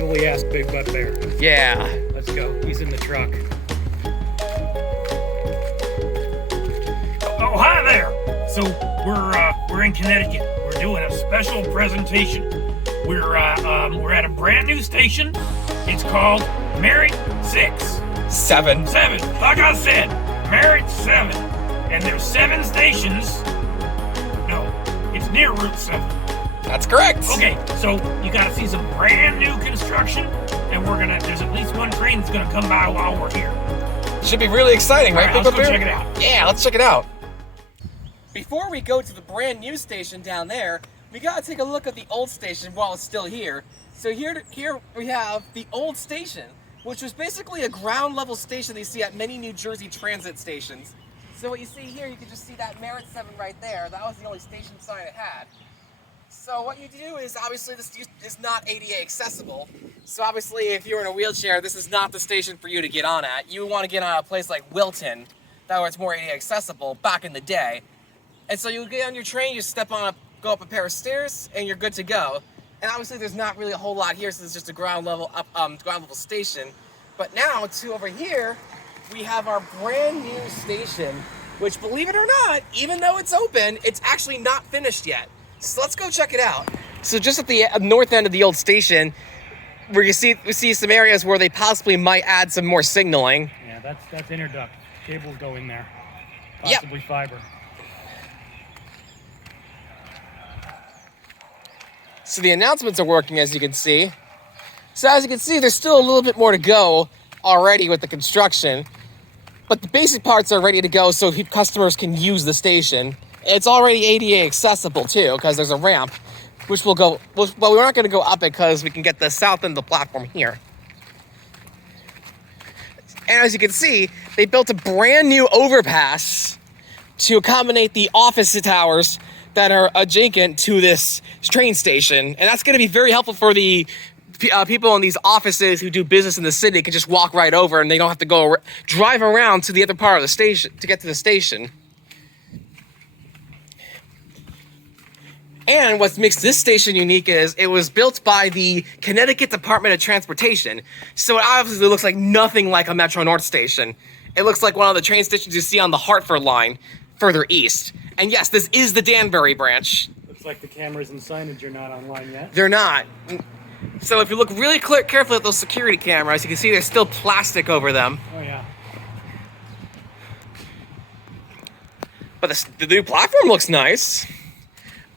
probably ask Big Butt Bear. Yeah. Let's go. He's in the truck. Oh, hi there. So we're in Connecticut. We're doing a special presentation. We're at a brand new station. It's called Merritt 6. 7. 7. Like I said, Merritt 7. And there's 7 stations. No, it's near Route 7. That's correct. Okay, so you gotta see some brand new construction, and there's at least one train that's gonna come by while we're here. Should be really exciting, right? Let's go check it out. Yeah, let's check it out. Before we go to the brand new station down there, we gotta take a look at the old station while it's still here. So here we have the old station, which was basically a ground level station they see at many New Jersey transit stations. So what you see here, you can just see that Merritt 7 right there. That was the only station sign it had. So what you do is, obviously this is not ADA accessible. So obviously if you're in a wheelchair, this is not the station for you to get on at. You want to get on a place like Wilton, that where it's more ADA accessible back in the day. And so you get on your train, you go up a pair of stairs, and you're good to go. And obviously there's not really a whole lot here, since it's just a ground level station. But now, over here, we have our brand new station, which, believe it or not, even though it's open, it's actually not finished yet. So let's go check it out. So just at the north end of the old station, where we see some areas where they possibly might add some more signaling. Yeah, that's interduct. Cables go in there. Possibly fiber. So the announcements are working, as you can see. So as you can see, there's still a little bit more to go already with the construction, but the basic parts are ready to go so customers can use the station. It's already ADA accessible too, because there's a ramp, which we're not going to go up it because we can get the south end of the platform here. And as you can see, they built a brand new overpass to accommodate the office towers that are adjacent to this train station. And that's going to be very helpful for the people in these offices who do business in the city. Can just walk right over and they don't have to drive around to the other part of the station to get to the station. And what makes this station unique is it was built by the Connecticut Department of Transportation. So it obviously looks like nothing like a Metro North station. It looks like one of the train stations you see on the Hartford line further east. And yes, this is the Danbury branch. Looks like the cameras and signage are not online yet. They're not. So if you look really carefully at those security cameras, you can see there's still plastic over them. Oh yeah. But the new platform looks nice.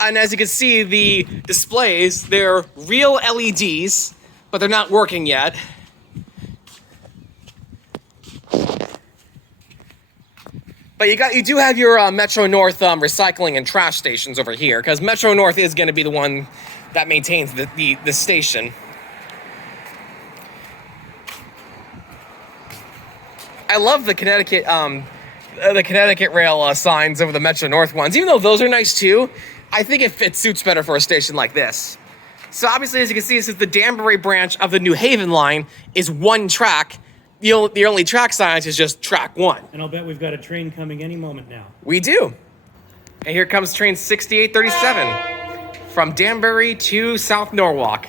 And as you can see, the displays, they're real LEDs, but they're not working yet. But you do have your Metro North recycling and trash stations over here, because Metro North is going to be the one that maintains the station. I love the Connecticut rail signs over the Metro North ones, even though those are nice too. I think it suits better for a station like this. So obviously, as you can see, this is the Danbury branch of the New Haven line is one track. The only track size is just track 1. And I'll bet we've got a train coming any moment now. We do. And here comes train 6837 from Danbury to South Norwalk.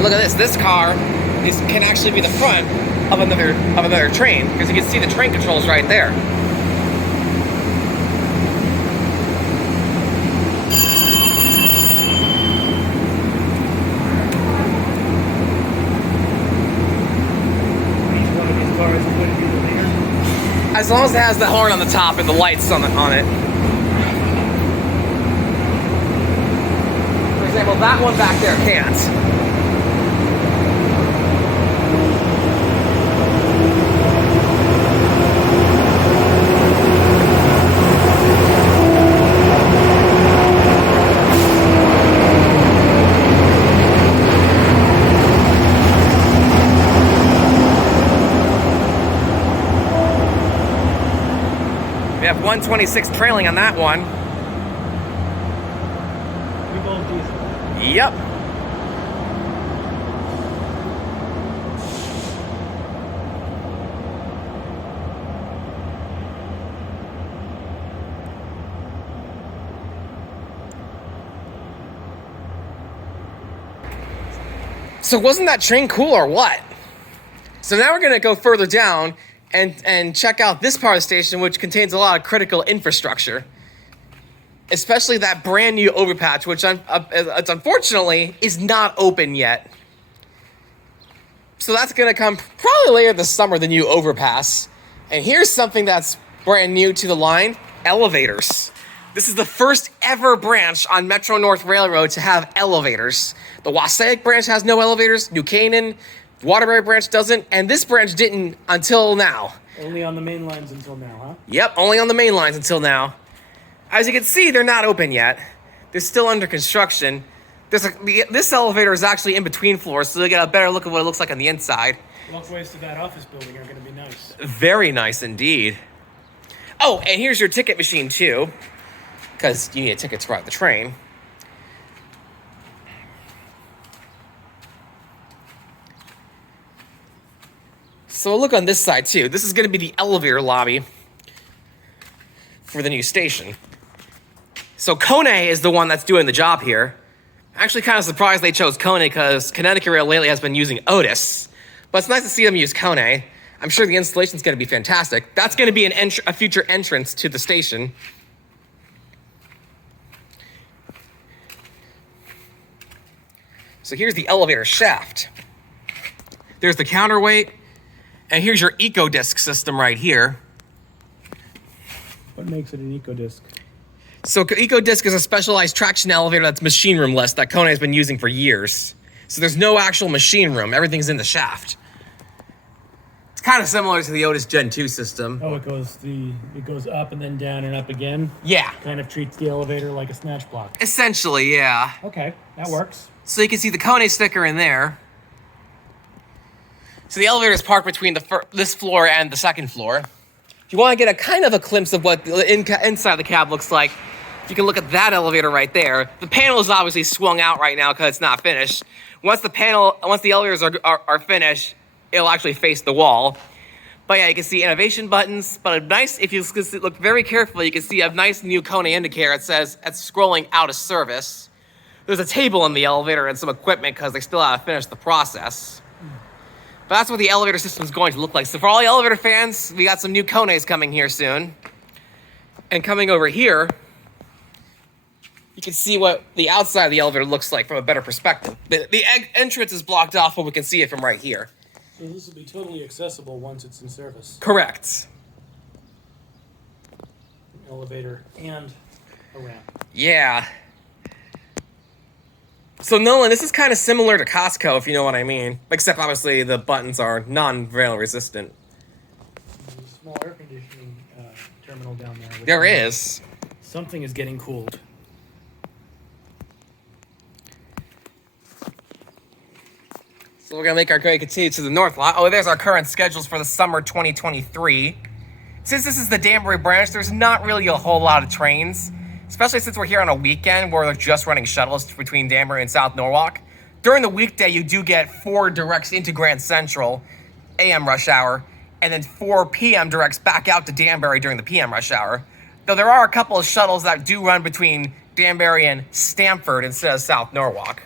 Look at this. This car can actually be the front of another train, because you can see the train controls right there. Each one of these cars is going to be the leader. As long as it has the horn on the top and the lights on it. For example, that one back there can't. 126 trailing on that one. Big old diesel. Yep. So wasn't that train cool or what? So now we're gonna go further down and check out this part of the station, which contains a lot of critical infrastructure. Especially that brand new overpass, which it's unfortunately is not open yet. So that's gonna come probably later this summer, the new overpass. And here's something that's brand new to the line, elevators. This is the first ever branch on Metro North Railroad to have elevators. The Wassaic branch has no elevators, New Canaan, Waterbury branch doesn't, and this branch didn't until now. Only on the main lines until now, huh? Yep, only on the main lines until now. As you can see, they're not open yet. They're still under construction. This elevator is actually in between floors, so they get a better look at what it looks like on the inside. Walkways to that office building are going to be nice. Very nice indeed. Oh, and here's your ticket machine too, because you need a ticket to ride the train. So look on this side too. This is going to be the elevator lobby for the new station. So Kone is the one that's doing the job here. Actually kind of surprised they chose Kone because Connecticut Rail lately has been using Otis. But it's nice to see them use Kone. I'm sure the installation's going to be fantastic. That's going to be a future entrance to the station. So here's the elevator shaft. There's the counterweight. And here's your eco-disc system right here. What makes it an eco-disc? So eco-disc is a specialized traction elevator that's machine room-less that Kone has been using for years. So there's no actual machine room. Everything's in the shaft. It's kind of similar to the Otis Gen 2 system. Oh, it goes up and then down and up again? Yeah. Kind of treats the elevator like a snatch block. Essentially, yeah. Okay, that works. So you can see the Kone sticker in there. So the elevator is parked between this floor and the second floor. If you want to get a kind of a glimpse of what the inside the cab looks like, you can look at that elevator right there. The panel is obviously swung out right now because it's not finished. Once the elevators are finished, it'll actually face the wall. But yeah, you can see innovation buttons. But if you look very carefully, you can see a nice new Kone indicator. It says it's scrolling out of service. There's a table in the elevator and some equipment because they still haven't finished the process. But that's what the elevator system is going to look like. So for all the elevator fans, we got some new Kones coming here soon. And coming over here, you can see what the outside of the elevator looks like from a better perspective. The entrance is blocked off, but we can see it from right here. So this will be totally accessible once it's in service. Correct. An elevator and a ramp. Yeah. So Nolan, this is kind of similar to Costco, if you know what I mean. Except obviously the buttons are non-rail resistant. There's a small air conditioning terminal down there. There is. Something is getting cooled. So we're going to make our way continue to the north lot. Oh, there's our current schedules for the summer 2023. Since this is the Danbury Branch, there's not really a whole lot of trains. Especially since we're here on a weekend where they're just running shuttles between Danbury and South Norwalk. During the weekday, you do get 4 directs into Grand Central, AM rush hour, and then 4 PM directs back out to Danbury during the PM rush hour. Though there are a couple of shuttles that do run between Danbury and Stamford instead of South Norwalk.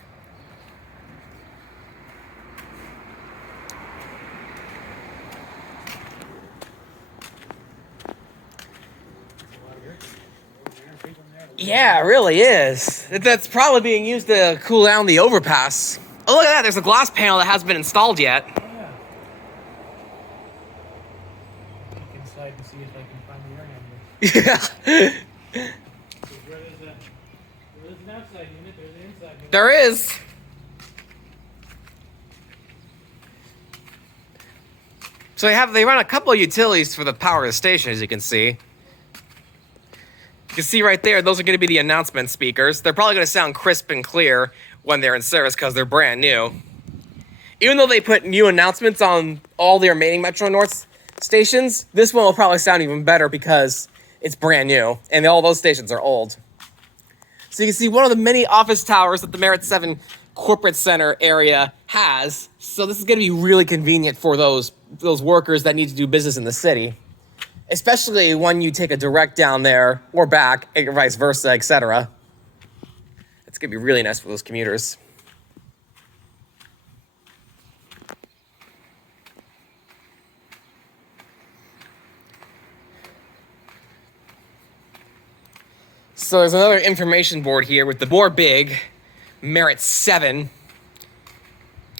Yeah, it really is. That's probably being used to cool down the overpass. Oh, look at that. There's a glass panel that hasn't been installed yet. Oh, yeah. Look inside to see if I can find the air handler. Yeah. There's an outside unit, there's an inside unit. There is. So they run a couple of utilities for the power of the station, as you can see. You can see right there, those are going to be the announcement speakers. They're probably going to sound crisp and clear when they're in service because they're brand new. Even though they put new announcements on all the remaining Metro North stations, this one will probably sound even better because it's brand new, and all those stations are old. So you can see one of the many office towers that the Merritt 7 corporate center area has. So this is going to be really convenient for those workers that need to do business in the city, especially when you take a direct down there or back, or vice versa, etc. It's going to be really nice for those commuters. So there's another information board here with the more big Merritt 7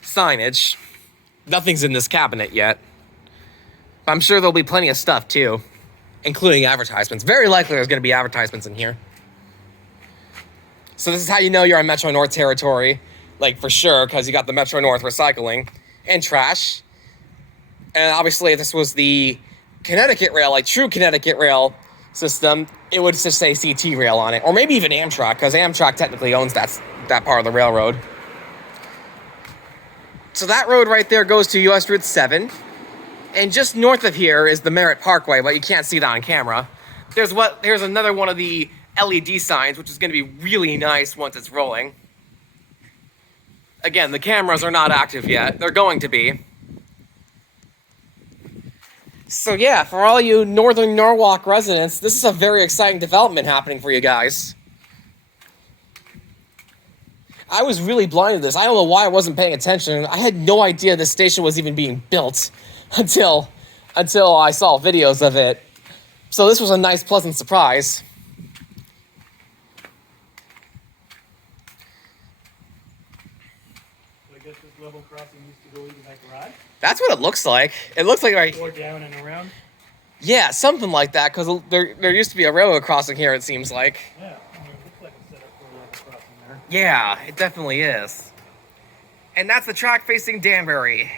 signage. Nothing's in this cabinet yet. But I'm sure there'll be plenty of stuff too, including advertisements. Very likely there's going to be advertisements in here. So this is how you know you're on Metro North territory, like for sure, because you got the Metro North recycling and trash. And obviously if this was the Connecticut Rail, like true Connecticut Rail system, it would just say CT Rail on it, or maybe even Amtrak, because Amtrak technically owns that part of the railroad. So that road right there goes to US Route 7, and just north of here is the Merritt Parkway, but you can't see that on camera. There's another one of the LED signs, which is going to be really nice once it's rolling. Again, the cameras are not active yet. They're going to be. So yeah, for all you Northern Norwalk residents, this is a very exciting development happening for you guys. I was really blind to this. I don't know why I wasn't paying attention. I had no idea this station was even being built until I saw videos of it. So this was a nice, pleasant surprise. So I guess this level crossing used to go into that garage? That's what it looks like. It looks like right. Or down and around? Yeah, something like that, because there used to be a railroad crossing here, it seems like. Yeah, I mean, it looks like it's set up for a level crossing there. Yeah, it definitely is. And that's the track facing Danbury.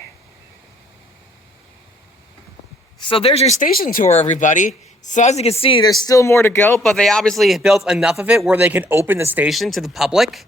So there's your station tour, everybody. So as you can see, there's still more to go, but they obviously built enough of it where they can open the station to the public.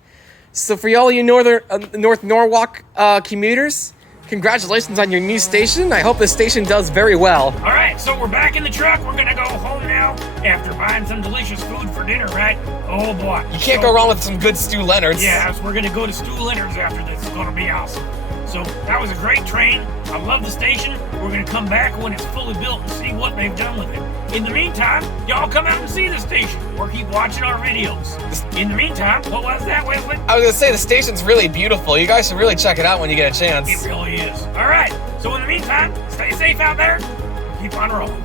So for all you North Norwalk commuters, congratulations on your new station. I hope the station does very well. All right, so we're back in the truck. We're gonna go home now after buying some delicious food for dinner, right? Oh boy. You can't go wrong with some good Stu Leonard's. Yeah, so we're gonna go to Stu Leonard's after this. It's gonna be awesome. So that was a great train. I love the station. We're gonna come back when it's fully built and see what they've done with it. In the meantime, y'all come out and see the station or keep watching our videos. In the meantime, what was that, Wesley? I was gonna say the station's really beautiful. You guys should really check it out when you get a chance. It really is. All right, so in the meantime, stay safe out there. Keep on rolling.